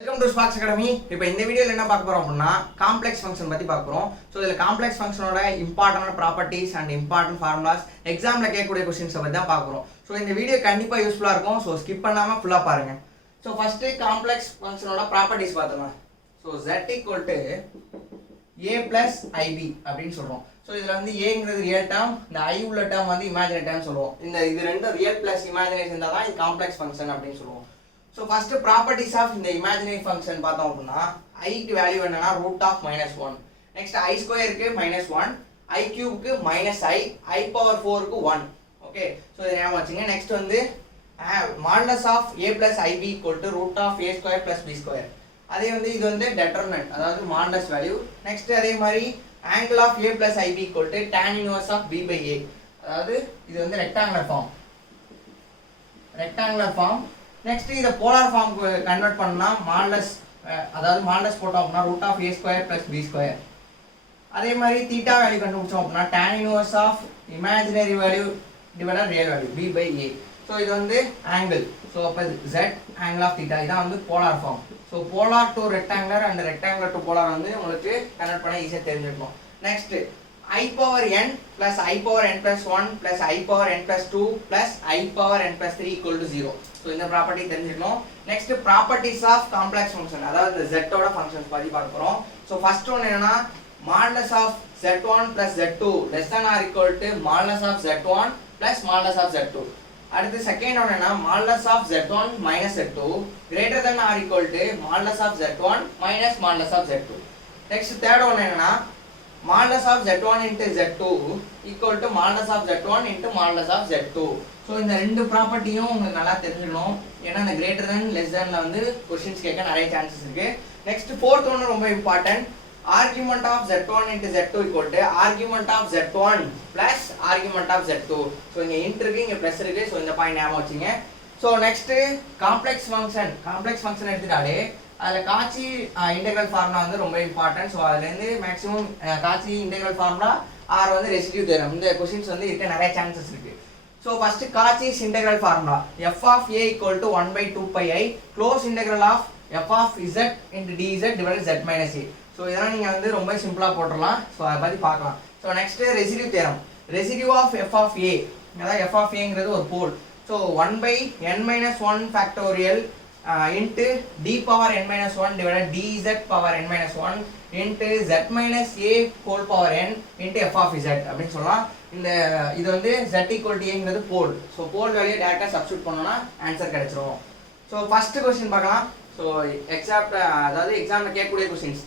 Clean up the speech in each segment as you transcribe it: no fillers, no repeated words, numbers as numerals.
Welcome to Sparks academy. இப்போ இந்த வீடியோவில் என்ன பார்க்க போகிறோம் அப்படின்னா காம்ப்ளெக்ஸ் ஃபங்க்ஷன் பற்றி பார்க்குறோம். ஸோ இதில் காம்ப்ளெக்ஸ் ஃபங்க்ஷனோட important properties and important formulas எக்ஸாமில் கேட்கக்கூடிய கொஸ்டின்ஸை பற்றி தான் பார்க்குறோம். ஸோ இந்த வீடியோ கண்டிப்பாக யூஸ்ஃபுல்லாக இருக்கும். ஸோ ஸ்கிப் பண்ணாமல் ஃபுல்லாக பாருங்கள். ஸோ ஃபஸ்ட்டு காம்ப்ளெக்ஸ் ஃபங்க்ஷனோட ப்ராப்பர்ட்டிஸ் பார்த்தோம். So z equal to a plus IP அப்படின்னு சொல்கிறோம். ஸோ இதில் வந்து ஏங்கிறது ரியல் டேர்ம், இந்த ஐ உள்ள டேர்ம் வந்து இமேஜினரி டேர்ம் சொல்லுவோம். இது ரெண்டும் ரியல் ப்ளஸ் இமேஜினரி இருந்தால் தான் இது காம்ப்ளெக்ஸ் ஃபங்க்ஷன் அப்படின்னு சொல்லுவோம். ஸோ ஃபர்ஸ்ட் ப்ராப்பர்ட்டிஸ் ஆஃப் இந்த இமேஜினரி ஃபங்க்ஷன் பார்த்தோம் அப்படின்னா ஐக்கு வேல்யூ என்னன்னா √(-1). நெக்ஸ்ட் ஐ ஸ்கொயருக்கு -1, ஐ கியூப்க்கு -i பவர் 4க்கு 1. ஓகே, ஸோ இதை ஞாபகம் வச்சுங்க. நெக்ஸ்ட் வந்து modulus of a + ib = √(a² + b²). அதே வந்து இது வந்து டெட்டர்மினன்ட், அதாவது மாடுலஸ் வேல்யூ. நெக்ஸ்ட் அதே மாதிரி angle of a + ib = tan inverse of b/a. அதாவது இது வந்து ரெக்டாங்குலர் ஃபார்ம். நெக்ஸ்ட் இதை போலார் ஃபார்முக்கு கன்வெர்ட் பண்ணா மாடுலஸ், அதாவது மாடுலஸ் போட்டோம் அப்படின்னா √(a² + b²). அதே மாதிரி தீட்டா வேல்யூ கண்டுபிடிச்சோம் அப்படின்னா tan inverse of imaginary value divided real value b/a. So இது வந்து ஆங்கிள். ஸோ அப்போ z ஆங்கிள் ஆஃப் தீட்டா இதான் வந்து polar form. So polar to rectangular and rectangular to polar வந்து உங்களுக்கு கன்வெர்ட் பண்ண ஈஸியாக தெரிஞ்சிருக்கும். Next i power n plus i power n plus 1 plus i power n plus 2 plus i power n plus 3 equal to 0. So இந்த property தெரிஞ்சுக்கணும். Next properties of complex function, அதாவது இந்த z ஓட ஃபங்க்ஷன்ஸ் பற்றி பார்க்க போகிறோம். ஸோ ஃபர்ஸ்ட் ஒன்று என்னன்னா modulus of z1 plus z2 less than or equal to modulus of z1 plus modulus of z2. அடுத்து செகண்ட் ஒன்று என்ன modulus of z1 minus z2 greater than or equal to modulus of z1 minus modulus of z2. Next third ஒன்று என்னன்னா modulus of z1 into z2 equal to modulus of z1 into modulus of z2. So இந்த ரெண்டு ப்ராப்பர்ட்டியும் உங்களுக்கு நல்லா தெரிஞ்சுக்கணும். ஏன்னா இந்த greater than less தென்ல வந்து கொஸ்டின்ஸ் கேட்க நிறைய சான்சஸ் இருக்கு. நெக்ஸ்ட் ஃபோர்த் ஒன்று ரொம்ப important. argument of z1 into z2 equal to argument of z1 plus argument of z2. So இங்க இன்ட் இருக்கு, இங்க பிளஸ் இருக்கு. ஸோ இந்த பாயிண்ட் ஞாபகம் வச்சுங்க. ஸோ நெக்ஸ்ட் காம்ப்ளெக்ஸ் ஃபங்க்ஷன் எடுத்துட்டாலே அதில் காட்சி இன்டெக்ரல் ஃபார்முலா வந்து ரொம்ப இம்பார்ட்டன்ட். ஸோ அதுலேருந்து maximum Cauchy integral formula or வந்து ரெசிடியூ தேரம், இந்த கொஸ்டின்ஸ் வந்து இருக்க நிறைய சான்சஸ் இருக்கு. So first Cauchy's integral formula f(a) = 1/2πi close integral of f of z into dz divided z minus a. So இதெல்லாம் நீங்கள் வந்து ரொம்ப சிம்பிளாக போட்டுடலாம். ஸோ அதை பற்றி பார்க்கலாம். So next residue theorem, residue of f of a, அதாவது f of a ஒரு pole. So 1/n-1 factorial into d power n-1 divided dz power n-1 into z minus a whole power n into f of z அப்படின்னு சொல்லலாம். இது வந்து z equal to a pole. So pole value டேரெக்டாக substitute பண்ணோம்னா answer கிடைச்சிரும். So first question பார்க்கலாம். So அதாவது எக்ஸாமில் கேட்கக்கூடிய questions.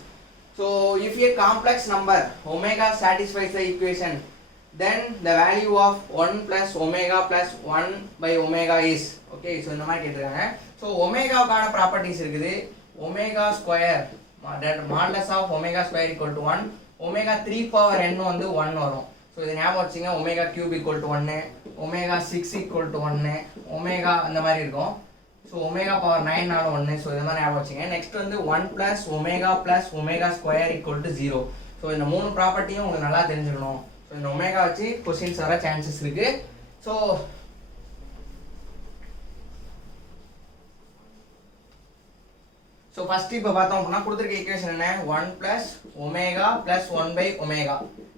So if a complex number omega satisfies the equation then the value of 1 plus omega plus 1 by omega is. Okay, so இந்த மாதிரி கேட்டிருக்காங்க. ஸோ ஒமேகாவுக்கான ப்ராப்பர்ட்டிஸ் இருக்குது. Omega square modulus of omega square equal to 1, omega 3/n வந்து 1 வரும். So இதை ஞாபகம் வச்சுங்க. Omega cube equal to 1, omega 6 equal to 1, omega அந்த மாதிரி இருக்கும். So omega power 9 1. ஸோ இந்த மாதிரி ஞாபகம் வச்சுங்க. நெக்ஸ்ட் வந்து 1 + omega + omega square equal to 0. So இந்த மூணு ப்ராப்பர்ட்டியும் உங்களுக்கு நல்லா தெரிஞ்சுக்கணும். ஸோ இந்த ஒமேகா வச்சு கொஸ்டின்ஸ் வர சான்சஸ் இருக்கு. ஸோ ஃபர்ஸ்ட் இப்போ பார்த்தோம் அப்படின்னா கொடுத்துருக்க ஈக்குவேஷன் என்ன 1 + ஒமேகா + 1/ஒமேகா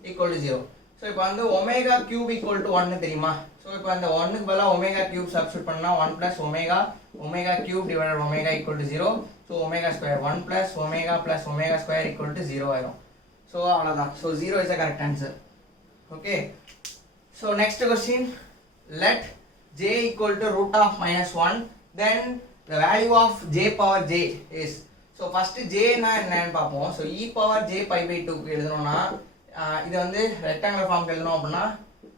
ஈக்குவல் டு 0. ஸோ இப்போ வந்து ஒமேகா கியூப் ஈக்குவல் டு 1 தெரியுமா? ஸோ இப்போ அந்த 1க்கு பதிலாக ஒமேகா கியூப் சப்ஸ்டியூட் பண்ணால் 1 + omega cube divided omega equal to 0. So omega square 1 + omega + omega square equal to 0 ஆயிரும். ஸோ அவ்வளோதான். So 0 is a correct answer. Okay, so next question, let j equal to √(-1), then the value of j power j is. So first j னா என்னன்னு பார்ப்போம். so e power j π/2 க்கு எழுதணும்னா இது வந்து rectangular ஃபார்ம்க்கு எழுதணும் அப்படின்னா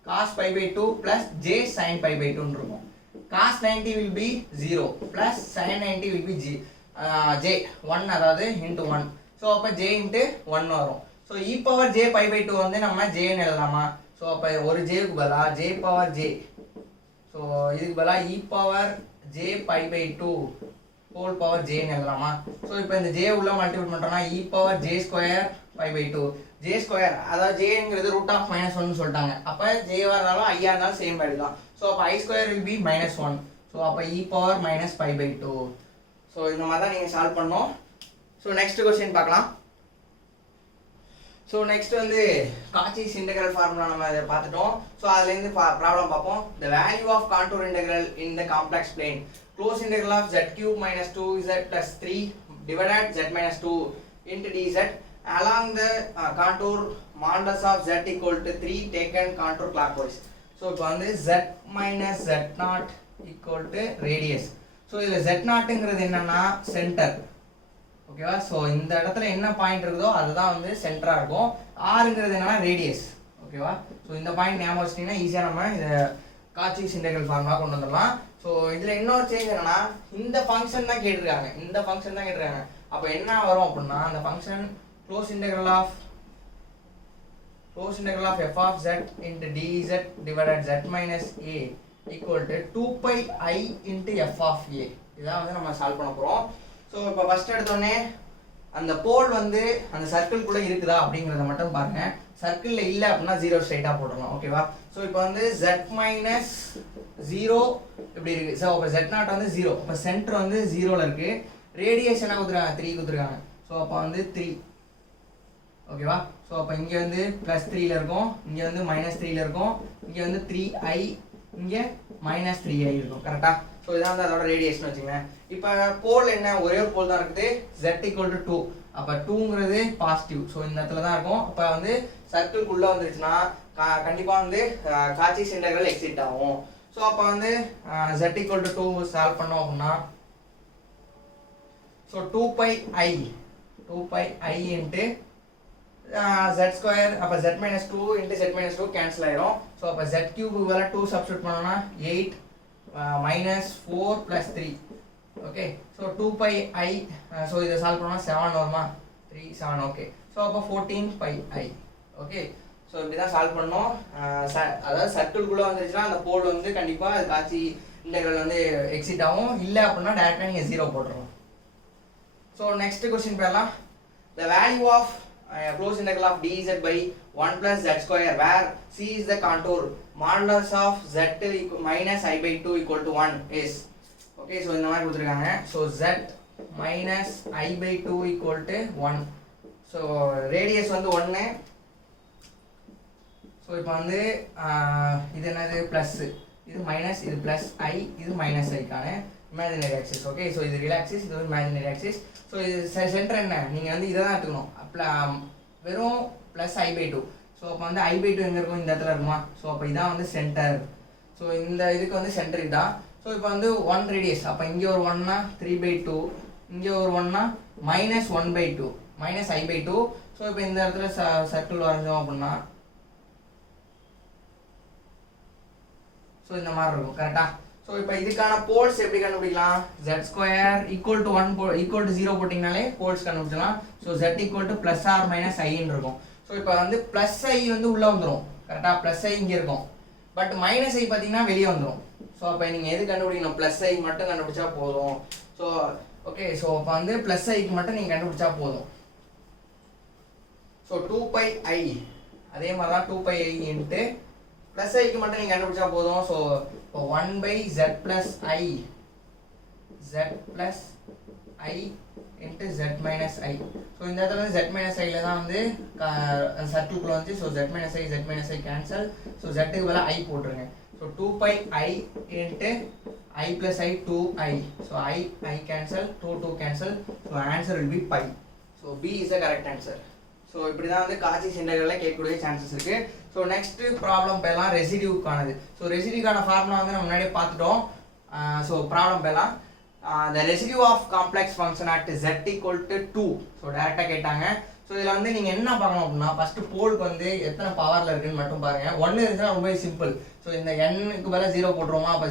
cos π/2 plus j sin π/2 ன்னு இருக்கும். cos 90 will be 0 plus sin 90 will be j 1, அதாவது into 1. so அப்ப j into 1 வரும். ஸோ e power j π/2 வந்து நம்ம j ன்னு எழுதலாமா? ஸோ அப்போ ஒரு jக்கு பதிலாக j power j, ஸோ இதுக்கு பதிலாக e power j π/2 whole power j ன்னு எழுதலாமா? ஸோ இப்போ இந்த j உள்ள மல்டிபிள் பண்ணுறோம்னா e power j² π/2. j square, அதாவது jங்கிறது √(-1) சொல்லிட்டாங்க. அப்போ j வரனாலும் i இருந்தாலும் சேம் வேல்யூ தான். ஸோ அப்போ i² will be -1. ஸோ அப்போ e power - π/2. ஸோ இந்த மாதிரி தான் நீங்கள் சால்வ் பண்ணோம். ஸோ நெக்ஸ்ட் கொஸ்டின் பார்க்கலாம். ஸோ நெக்ஸ்ட் வந்து காச்சிஸ் இன்டெக்ரல் ஃபார்முலா நம்ம அதை பார்த்துட்டோம். ஸோ அதுலேருந்து ப்ராப்ளம் பார்ப்போம். The value of contour integral in the complex plane close integral of z cube minus 2z plus 3 divided z minus 2 into dz along the contour modulus of z equal to 3 taken contour clockwise. So இப்போ வந்து z minus z0 equal to radius. So இதில் z0ங்கிறது என்னன்னா centre. ஓகேவா? So இந்த இடத்துல என்ன point இருக்குதோ அதுதான் வந்து சென்டராக இருக்கும். ஆறுங்கிறது என்னன்னா ரேடியஸ். ஓகேவா? ஸோ இந்த பாயிண்ட் ஞாபகம் வச்சிட்டிங்கன்னா ஈஸியாக நம்ம இதை காச்சிஸ் இன்டெக்ரல் ஃபார்முலா கொண்டு வந்துடலாம். ஸோ இதில் இன்னொரு சேஞ்ச் என்னன்னா இந்த ஃபங்க்ஷன் தான் கேட்டிருக்காங்க. அப்போ என்ன வரும் அப்படின்னா அந்த function close integral of f of z into dz divided z minus a equal to 2 pi I into f of a. இதான் வந்து நம்ம சால்வ் பண்ண போகிறோம். ஸோ இப்போ ஃபர்ஸ்ட் எடுத்தோடனே அந்த போல் வந்து அந்த சர்க்கிள்குள்ளே இருக்குதா அப்படிங்கிறத மட்டும் பாருங்க. சர்க்கிளில் இல்லை அப்படின்னா 0 ஸ்ட்ரைட்டாக போட்டுடலாம். ஓகேவா? ஸோ இப்போ வந்து z மைனஸ் 0 இப்படி இருக்குது. ஸோ அப்போ z0 வந்து 0. இப்போ சென்டர் வந்து 0ல் இருக்குது. ரேடியஸ் என்ன கொடுத்துருக்காங்க? 3 கொடுத்துருக்காங்க. ஸோ அப்போ வந்து 3. ஓகேவா? ஸோ அப்போ இங்கே வந்து +3ல் இருக்கும், இங்கே வந்து -3ல் இருக்கும், இங்கே வந்து 3i, இங்கே -3i இருக்கும். கரெக்டாக? ஸோ இதான் வந்து அதோட ரேடியேஷன் வச்சுங்க. இப்போ போல் என்ன? ஒரே ஒரு போல் தான் இருக்குது. z equal to 2. அப்போ 2ங்கிறது பாசிட்டிவ். ஸோ இந்த இடத்துல தான் இருக்கும். இப்போ வந்து சர்க்கிள்குள்ளே வந்துருச்சுன்னா கண்டிப்பாக வந்து காச்சிஸ் இன்டெக்ரல் எக்ஸிட் ஆகும். ஸோ அப்போ வந்து z equal to 2 சால்வ் பண்ணோம் அப்படின்னா so 2 pi I into z square. அப்போ z minus 2 into z minus 2 cancel ஆயிரும். ஸோ அப்போ z cube வேலை 2 சப்ஸ்டியூட் பண்ணோம்னா 8 minus 4 plus 3. Okay? So 2 pi I. So இதை சால்வ் பண்ணோம்னா 7 வருமா? 3 7. ஓகே. ஸோ அப்போ 14 pi I. ஓகே? ஸோ இப்படி தான் சால்வ் பண்ணோம். அதாவது சர்க்கிள்குள்ளே வந்துருச்சுன்னா அந்த போல் வந்து கண்டிப்பாக அது காட்சி இன்டெக்ரல் வந்து எக்ஸிட் ஆகும். இல்லை அப்படின்னா டேரெக்டாக நீங்கள் 0 போட்டுருவோம். ஸோ நெக்ஸ்ட் கொஸ்டின் போயிடலாம். The value of close integral of dz by 1 plus z square where c is the contour modulus of z minus I by 2 equal to 1 is. Okay, so இந்த மாதிரி கொடுத்துருக்காங்க. So z minus I by 2 equal to 1. So radius வந்து 1. So இப்போ வந்து இது என்னது plus, இது minus, இது ப்ளஸ் ஐ, இது மைனஸ் ஐக்கான இமேஜினரி ஆக்சிஸ். ஓகே? ஸோ இது ரியல் ஆக்சிஸ், இது வந்து இமேஜினரி ஆக்சிஸ். ஸோ இது சென்டர் என்ன? நீங்கள் வந்து இதை தான் எடுத்துக்கணும். வெறும் ப்ளஸ் I/2. ஸோ அப்போ வந்து I/2 எங்கே இருக்கும்? இந்த இடத்துல இருக்குமா? ஸோ அப்போ இதான் வந்து சென்டர். ஸோ இந்த இதுக்கு வந்து சென்டர் இதான். ஸோ இப்போ வந்து 1 ரேடியஸ். அப்போ இங்கே ஒரு 1னா 3/2, இங்கே ஒரு 1னா -1/2 மைனஸ் I/2. ஸோ இப்போ இந்த இடத்துல சர்க்கிள் வரைஞ்சோம் அப்படின்னா ஸோ இந்த மாதிரி இருக்கும். கரெக்டாக? ஸோ இப்போ இதுக்கான போல்ஸ் எப்படி கண்டுபிடிக்கலாம்? z square equal to 1 equal to 0 போட்டிங்கனாலே போல்ஸ் கண்டுபிடிச்சலாம். So z equal to plus or minus ஐன்னு இருக்கும். ஸோ இப்போ வந்து ப்ளஸ் ஐ வந்து உள்ளே வந்துடும். கரெக்டாக? ப்ளஸ் ஐ இங்கே இருக்கும். பட் மைனஸ் ஐ பார்த்தீங்கன்னா வெளியே வந்துடும். ஸோ அப்போ நீங்கள் எது கண்டுபிடிக்கணும்? ப்ளஸ் ஐ மட்டும் கண்டுபிடிச்சா போதும். So okay. ஸோ அப்போ வந்து ப்ளஸ் ஐக்கு மட்டும் நீங்கள் கண்டுபிடிச்சா போதும். ஸோ 2 pi I அதே மாதிரி தான் 2 pi I இன்ட்டு ப்ளஸ் ஐக்கு மட்டும் நீங்கள் கண்டுபிடிச்சா போதும். ஸோ இப்போ 1/z plus I into z minus I. So இந்த இடத்துல வந்து z minus I தான் வந்து சர்க்கிள்குள்ளே வந்து. So z minus I cancel. So zக்கு பதிலாக I போட்டுருங்க. So 2 pi I into I plus I 2i. So I cancel, 2 cancel. So answer will be pi. So B is the correct answer. So இப்படி தான் வந்து Cauchy's இன்டெக்ரலில் கேட்கக்கூடிய chances இருக்குது. So next problem போயலாம் ரெசிடியூக்கானது. ஸோ ரெசிடியூக்கான ஃபார்முலா வந்து நம்ம முன்னாடியே பார்த்துட்டோம். ஸோ ப்ராப்ளம் போயலாம். the residue of complex function at z equal to 2. So டேரெக்டாக கேட்டாங்க. ஸோ இதில் வந்து நீங்கள் என்ன பார்க்கணும் அப்படின்னா ஃபஸ்ட்டு போலுக்கு வந்து எத்தனை பவரில் இருக்குன்னு மட்டும் பாருங்கள். 1 இருந்துச்சுன்னா ரொம்ப சிம்பிள். ஸோ இந்த n-க்கு பதிலாக 0 போட்டுருவோமா? அப்போ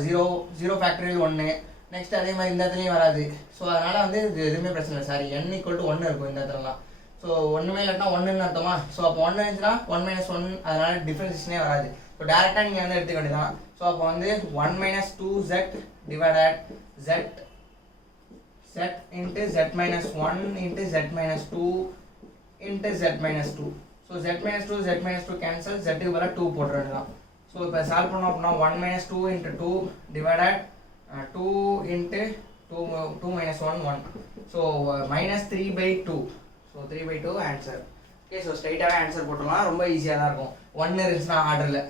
0 ஃபேக்டரியல் 1. நெக்ஸ்ட் அதே மாதிரி இந்த இடத்துலையும் வராது. ஸோ அதனால் வந்து இது எதுவுமே பிரச்சனை இல்லை. சாரி, n equal to 1 இருக்கும் இந்த இடத்துலலாம். ஸோ ஒன்றுமே இல்லைன்னா 1ன்னு அர்த்தமா? ஸோ அப்போ 1 இருந்துச்சுன்னா 1 - 1, அதனால டிஃபரன்ஷியேஷனே வராது. ஸோ டேரெக்டாக நீங்கள் வந்து எடுத்துக்க வேண்டியதான். ஸோ அப்போ வந்து 1 - 2z divided z into z minus 1 into z minus 2 into z minus 2. So z minus 2 cancel, z க்கு பதிலாக 2 போட்டுற வேண்டியதான். ஸோ இப்போ சால்வ் பண்ணோம் அப்படின்னா 1 - 2 into 2 divided 2 into 2 minus 1 1. So minus 3 by 2. So 3 by 2 answer. Okay, so ஸ்ட்ரைட்டாகவே answer போட்டுடலாம். ரொம்ப ஈஸியாக தான் இருக்கும். 1 இருந்துச்சுன்னா ஆர்டரில்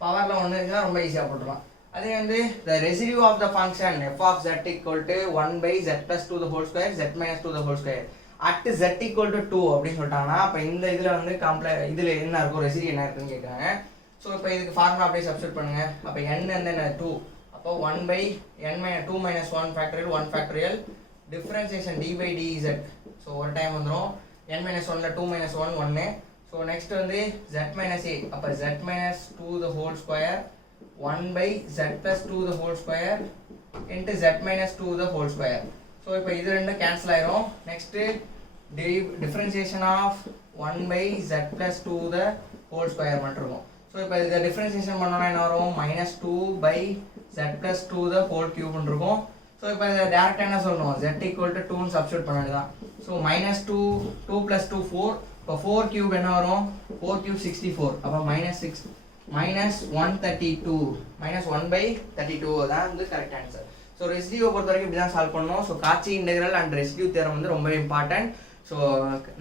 பவரில் 1 இருந்துச்சுன்னா ரொம்ப ஈஸியாக போட்டுடலாம். அதே வந்து the residue of the function f of z equal to 1 by z plus 2 the whole square z minus 2 the whole square at z equal to 2 அப்படின்னு சொல்லிட்டாங்கன்னா அப்போ இந்த இதில் வந்து இதில் என்ன இருக்கும் ரெசிடியூ என்ன இருக்குன்னு கேட்குறாங்க. ஸோ இப்போ இதுக்கு ஃபார்முலா அப்படியே சப்ஸ்டியூட் பண்ணுங்க. அப்போ n வந்து என்ன 2, அப்போ 1 by n minus 2 minus 1 factorial 1 factorial differentiation d by dz. So ஒரு டைம் வந்துடும் n minus 1ல 2 minus 1 1. So next வந்து z minus a, அப்போ z minus 2 the whole square 1 by z plus 2 the whole square into z minus 2 the whole square. So இப்போ இது ரெண்டும் cancel ஆயிரும். Next differentiation of 1 by z plus 2 the whole square மட்டும் இருக்கும். So இப்போ இதை differentiation பண்ணோன்னா என்ன வரும் -2 by z plus 2 the whole cube இருக்கும். ஸோ இப்போ இதை டேரெக்டாக என்ன சொல்லணும் z equal to 2ன்னு சப்ஸ்டியூட் பண்ண வேண்டியதான். So -2 plus 2 4. இப்போ 4 cube என்ன வரும் 4 cube 64. அப்போ -132 -1 by 32 தான் வந்து கரெக்ட் ஆன்சர். ஸோ ரெசிடியூவை பொறுத்த வரைக்கும் இப்படி தான் சால்வ் பண்ணணும். ஸோ காட்சி இன்டெக்ரல் அண்ட் ரெசிடியூ தியரம் வந்து ரொம்ப இம்பார்ட்டன்ட். ஸோ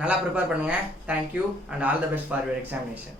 நல்லா ப்ரிப்பேர் பண்ணுங்கள். Thank you and all the best for your examination.